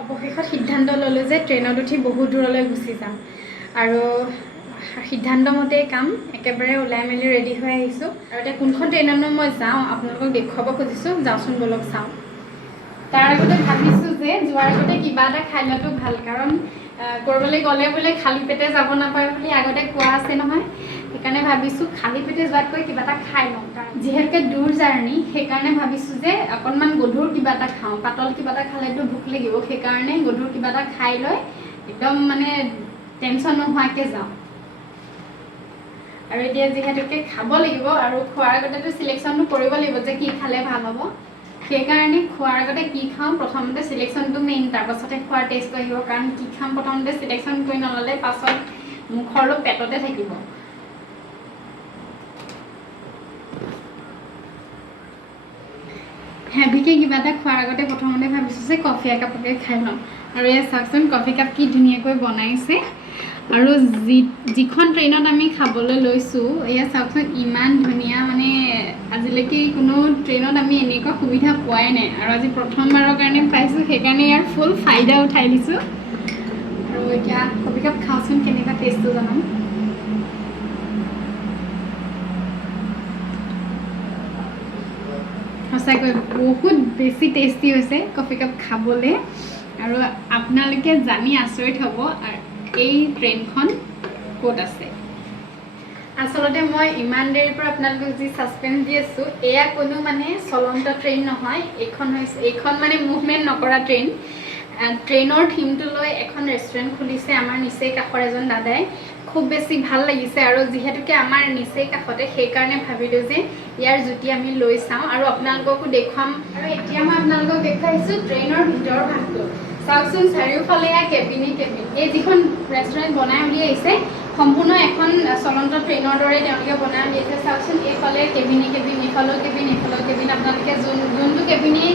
অৱশেষত সিদ্ধান্ত ল'লোঁ যে ট্ৰেইনত উঠি বহুত দূৰলৈ গুচি যাম আৰু সিদ্ধান্ত মতে কাম একেবাৰে ওলাই মেলি ৰেডি হৈ আহিছোঁ আৰু এতিয়া কোনখন ট্ৰেইনত মই যাওঁ আপোনালোকক দেখুৱাব খুজিছোঁ যাওঁচোন বলক চাওঁ তাৰ আগতে ভাবিছোঁ যে যোৱাৰ আগতে কিবা এটা খাই লোৱাটো ভাল কাৰণ ক'ৰবালৈ গ'লে বোলে খালী পেটে যাব নাপায় বুলি আগতে কোৱা আছে নহয় সেইকাৰণে ভাবিছোঁ খালী পেটে যোৱাতকৈ কিবা এটা খাই লওঁ কাৰণ যিহেতুকে দূৰ জাৰ্ণি সেইকাৰণে ভাবিছোঁ যে অকণমান গধুৰ কিবা এটা খাওঁ পাতল কিবা এটা খালেতো ভোক লাগিব সেইকাৰণে গধুৰ কিবা এটা খাই লৈ একদম মানে টেনশ্যন নোহোৱাকৈ যাওঁ আৰু এতিয়া যিহেতুকে খাব লাগিব আৰু খোৱাৰ আগতেতো চিলেকশ্যনটো কৰিব লাগিব যে কি খালে ভাল হ'ব সেইকাৰণে খোৱাৰ আগতে কি খাওঁ প্ৰথমতে চিলেকশ্যনটো মেইন তাৰপাছতে খোৱাৰ টেষ্টটো আহিব কাৰণ কি খাম প্ৰথমতে চিলেকশ্যন কৰি নল'লে পাছত মুখৰটো পেটতে থাকিব হেভিকৈ কিবা এটা খোৱাৰ আগতে প্ৰথমতে ভাবিছোঁ যে কফি একাপকে খাই ল'ম আৰু এয়া চাওকচোন কফি কাপ কি ধুনীয়াকৈ বনাইছে আৰু যিখন ট্ৰেইনত আমি খাবলৈ লৈছোঁ এয়া চাওকচোন ইমান ধুনীয়া মানে আজিলৈকে কোনো ট্ৰেইনত আমি এনেকুৱা সুবিধা পোৱাই নাই আৰু আজি প্ৰথমবাৰৰ কাৰণে পাইছোঁ সেইকাৰণে ইয়াৰ ফুল ফাইদা উঠাই দিছোঁ আৰু এতিয়া কফি কাপ খাওঁচোন কেনেকুৱা টেষ্টটো জনাম সঁচাকৈ বহুত বেছি টেষ্টি হৈছে কফি কাপ খাবলৈ আৰু আপোনালোকে জানি আচৰিত হ'ব এই ট্ৰেইনখন ক'ত আছে আচলতে মই ইমান দেৰিৰ পৰা আপোনালোকক যি ছাছপেন্স দি আছোঁ এয়া কোনো মানে চলন্ত ট্ৰেইন নহয় এইখন মানে মুভমেণ্ট নকৰা ট্ৰেইনৰ থিমটো লৈ এখন ৰেষ্টুৰেণ্ট খুলিছে আমাৰ নিচেই কাষৰ এজন দাদাই খুব বেছি ভাল লাগিছে আৰু যিহেতুকে আমাৰ নিচেই কাষতে সেইকাৰণে ভাবিলোঁ যে ইয়াৰ জুতি আমি লৈ চাওঁ আৰু আপোনালোককো দেখুৱাম আৰু এতিয়া মই আপোনালোকক দেখুৱাইছোঁ ট্ৰেইনৰ ভিতৰ ভাগটো চাওকচোন চাৰিওফালে কেবিন এই যিখন ৰেষ্টুৰেণ্ট বনাই উলিয়াইছে সম্পূৰ্ণ এখন চলন্ত ট্ৰেইনৰ দৰে তেওঁলোকে বনাই উলিয়াইছে চাওকচোন এইফালে কেবিন এইফালেও কেবিন আপোনালোকে যোনটো কেবিনেই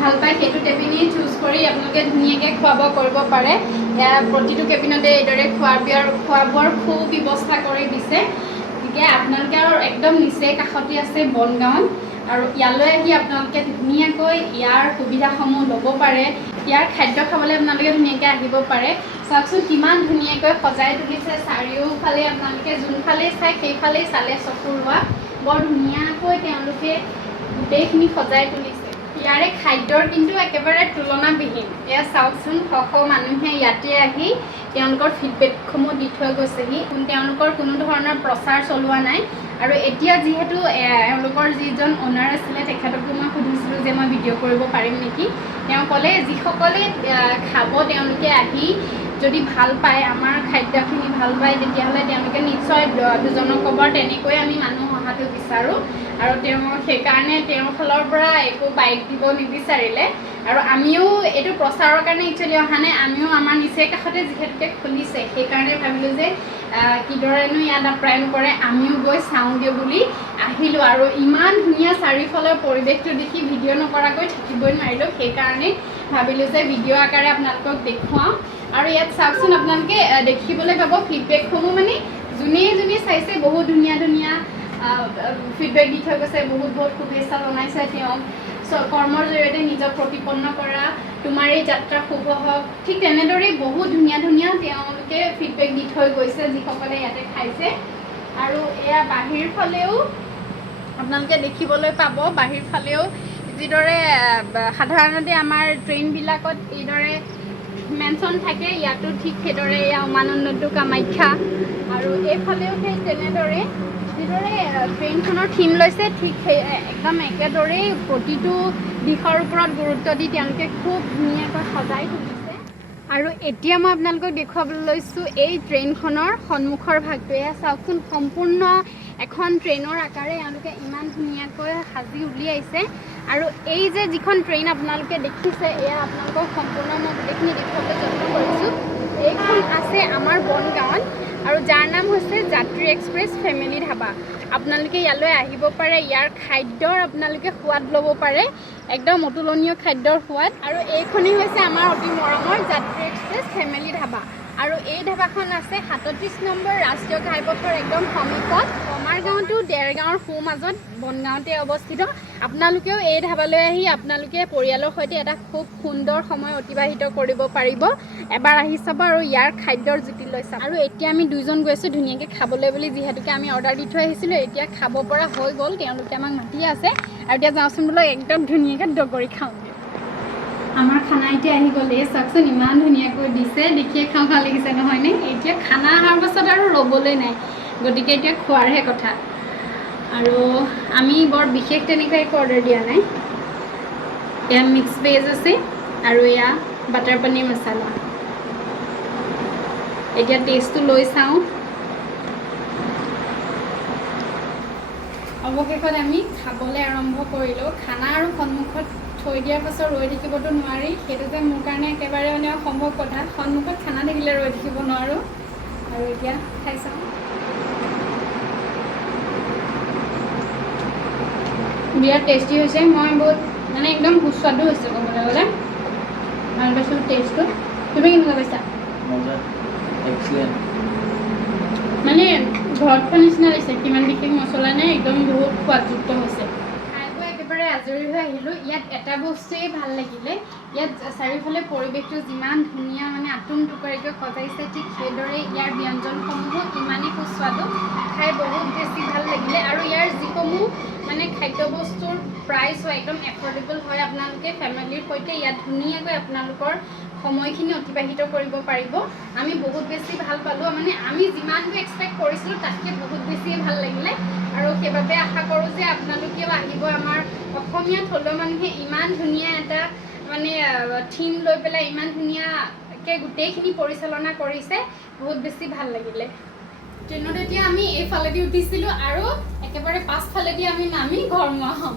ভাল পায় সেইটো কেবিনেই চুজ কৰি আপোনালোকে ধুনীয়াকৈ খোৱা বোৱা কৰিব পাৰে প্ৰতিটো কেবিনতে এইদৰে খোৱা বোৱাৰ সু ব্যৱস্থা কৰি দিছে গতিকে আপোনালোকে আৰু একদম নিচেই কাষতে আছে বনগাঁৱত আৰু ইয়ালৈ আহি আপোনালোকে ধুনীয়াকৈ ইয়াৰ সুবিধাসমূহ ল'ব পাৰে ইয়াৰ খাদ্য খাবলৈ আপোনালোকে ধুনীয়াকৈ আহিব পাৰে চাওকচোন কিমান ধুনীয়াকৈ সজাই তুলিছে চাৰিওফালে আপোনালোকে যোনফালেই চাই সেইফালেই চালে চকু ৰোৱা বৰ ধুনীয়াকৈ তেওঁলোকে গোটেইখিনি সজাই তুলিছে ইয়াৰে খাদ্যৰ কিন্তু একেবাৰে তুলনাবিহীন এয়া চাওকচোন শ মানুহে ইয়াতে আহি তেওঁলোকৰ ফিডবেকসমূহ দি থৈ গৈছেহি তেওঁলোকৰ কোনো ধৰণৰ প্ৰচাৰ চলোৱা নাই আৰু এতিয়া যিহেতু এওঁলোকৰ যিজন অ'নাৰ আছিলে তেখেতকো মই সুধিছিলোঁ যে মই ভিডিঅ' কৰিব পাৰিম নেকি তেওঁ ক'লে যিসকলে খাব তেওঁলোকে আহি যদি ভাল পায় আমাৰ খাদ্যখিনি ভাল পায় তেতিয়াহ'লে তেওঁলোকে নিশ্চয় দুজনক ক'ব তেনেকৈ আমি মানুহ অহাটো বিচাৰোঁ আৰু তেওঁ সেইকাৰণে তেওঁৰ ফালৰ পৰা একো বাইক দিব নিবিচাৰিলে আৰু আমিও এইটো প্ৰচাৰৰ কাৰণে একচুৱেলি অহা নাই আমিও আমাৰ নিচেই কাষতে যিহেতুকে খুলিছে সেইকাৰণে ভাবিলোঁ যে কিদৰেনো ইয়াত আপ্যায়ন কৰে আমিও গৈ চাওঁগৈ বুলি আহিলোঁ আৰু ইমান ধুনীয়া চাৰিওফালৰ পৰিৱেশটো দেখি ভিডিঅ' নকৰাকৈ থাকিবই নোৱাৰিলোঁ সেইকাৰণে ভাবিলোঁ যে ভিডিঅ' আকাৰে আপোনালোকক দেখুৱাওঁ আৰু ইয়াত চাওকচোন আপোনালোকে দেখিবলৈ পাব ফিডবেকসমূহ মানে যোনে চাইছে বহুত ধুনীয়া ফিডবেক দি থৈ গৈছে বহুত শুভেচ্ছা জনাইছে তেওঁক কৰ্মৰ জৰিয়তে নিজক প্ৰতিপন্ন কৰা তোমাৰ এই যাত্ৰা শুভ হওক ঠিক তেনেদৰেই বহুত ধুনীয়া তেওঁলোকে ফিডবেক দি থৈ গৈছে যিসকলে ইয়াতে খাইছে আৰু এয়া বাহিৰ ফালেও আপোনালোকে দেখিবলৈ পাব বাহিৰ ফালেও যিদৰে সাধাৰণতে আমাৰ ট্ৰেইনবিলাকত এইদৰে মেনশ্যন থাকে ইয়াতো ঠিক সেইদৰে এয়া উমানন্দটো কামাখ্যা আৰু এইফালেও সেই তেনেদৰে যিদৰে ট্ৰেইনখনৰ থিম লৈছে ঠিক সেই একদম একেদৰেই প্ৰতিটো দিশৰ ওপৰত গুৰুত্ব দি তেওঁলোকে খুব ধুনীয়াকৈ সজাই তুলিছে আৰু এতিয়া মই আপোনালোকক দেখুৱাবলৈ লৈছোঁ এই ট্ৰেইনখনৰ সন্মুখৰ ভাগটো এয়া চাওকচোন সম্পূৰ্ণ এখন ট্ৰেইনৰ আকাৰে এওঁলোকে ইমান ধুনীয়াকৈ সাজি উলিয়াইছে আৰু এই যে যিখন ট্ৰেইন আপোনালোকে দেখিছে এয়া আপোনালোকক সম্পূৰ্ণ মই গোটেইখিনি দেখুৱাবলৈ যত্ন কৰিছোঁ এইখন আছে আমাৰ বনগাঁৱত আৰু যাৰ নাম হৈছে যাত্ৰী এক্সপ্ৰেছ ফেমিলি ধাবা আপোনালোকে ইয়ালৈ আহিব পাৰে ইয়াৰ খাদ্যৰ আপোনালোকে সোৱাদ ল'ব পাৰে একদম অতুলনীয় খাদ্যৰ সোৱাদ আৰু এইখনেই হৈছে আমাৰ অতি মৰমৰ যাত্ৰী এক্সপ্ৰেছ ফেমিলি ধাবা আৰু এই ধাবাখন আছে 37 নম্বৰ ৰাষ্ট্ৰীয় ঘাইপথৰ একদম সমীপত কমাৰগাঁও টু দেৰগাঁৱৰ সোঁমাজত বনগাঁৱতে অৱস্থিত। আপোনালোকেও এই ধাবালৈ আহি আপোনালোকে পৰিয়ালৰ সৈতে এটা খুব সুন্দৰ সময় অতিবাহিত কৰিব পাৰিব। এবাৰ আহি চাব আৰু ইয়াৰ খাদ্যৰ জুতি লৈ চাব। আৰু এতিয়া আমি দুইজন গৈছোঁ ধুনীয়াকৈ খাবলৈ বুলি, যিহেতুকে আমি অৰ্ডাৰ দি থৈ আহিছিলোঁ। এতিয়া খাব পৰা হৈ গ'ল, তেওঁলোকে আমাক মাতি আছে। আৰু এতিয়া যাওঁচোন বোলো একদম ধুনীয়াকৈ দগৰি খাওঁগৈ। আমাৰ খানা এতিয়া আহি গ'ল, এই চাওকচোন ইমান ধুনীয়াকৈ দিছে, দেখিয়ে খাওঁ খাওঁ লাগিছে নহয়নে? এতিয়া খানা অহাৰ পাছত আৰু ৰ'বলৈ নাই, গতিকে এতিয়া খোৱাৰহে কথা। আৰু আমি বৰ বিশেষ তেনেকৈ একো অৰ্ডাৰ দিয়া নাই। এয়া মিক্স ভেজ আছে আৰু এয়া বাটাৰ পনীৰ মছলা। এতিয়া টেষ্টটো লৈ চাওঁ। অৱশেষত আমি খাবলৈ আৰম্ভ কৰিলোঁ। খানা আৰু সন্মুখত থৈ দিয়াৰ পাছত ৰৈ থাকিবতো নোৱাৰি, সেইটো যে মোৰ কাৰণে একেবাৰে মানে অসম্ভৱ কথা। সন্মুখত খানা থাকিলে ৰৈ থাকিব নোৱাৰোঁ। আৰু এতিয়া খাই চাওঁ। বিৰাট টেষ্টি হৈছে, মই বহুত মানে একদম সুস্বাদু হৈছে ক'বলৈ গ'লে। ভাল পাইছোঁ টেষ্টটো। তুমি কেনেকুৱা পাইছা? মানে ঘৰত খোৱা নিচিনা লাগিছে, কিমান বিশেষ মছলা নাই, একদম বহুত সোৱাদযুক্ত হৈছে। খাই বৈ একেবাৰে আজৰি হৈ আহিলোঁ। ইয়াত এটা বস্তুৱেই ভাল লাগিলে, ইয়াত চাৰিওফালে পৰিৱেশটো যিমান ধুনীয়া মানে আটোম টোকাৰিকৈ সজাইছে, ঠিক সেইদৰে ইয়াৰ ব্যঞ্জনসমূহো ইমানেই সুস্বাদু, খাই বহুত বেছি ভাল লাগিলে। আৰু ইয়াৰ যিসমূহ মানে খাদ্যবস্তুৰ প্ৰাইচ হয় একদম এফৰ্ডেবল হয়। আপোনালোকে ফেমিলিৰ সৈতে ইয়াত ধুনীয়াকৈ আপোনালোকৰ সময়খিনি অতিবাহিত কৰিব পাৰিব। আমি বহুত বেছি ভাল পালোঁ, মানে আমি যিমানটো এক্সপেক্ট কৰিছিলোঁ তাতকৈ বহুত বেছিয়ে ভাল লাগিলে। আৰু সেইবাবে আশা কৰোঁ যে আপোনালোকেও আহিব। আমাৰ অসমীয়া থলুৱা মানুহে ইমান ধুনীয়া এটা মানে থিম লৈ পেলাই ইমান ধুনীয়াকৈ গোটেইখিনি পৰিচালনা কৰিছে, বহুত বেছি ভাল লাগিলে। ট্ৰেইনত এতিয়া আমি এইফালেদি উঠিছিলোঁ আৰু একেবাৰে পাছফালেদি আমি নামি ঘৰমুৱা হ'ম।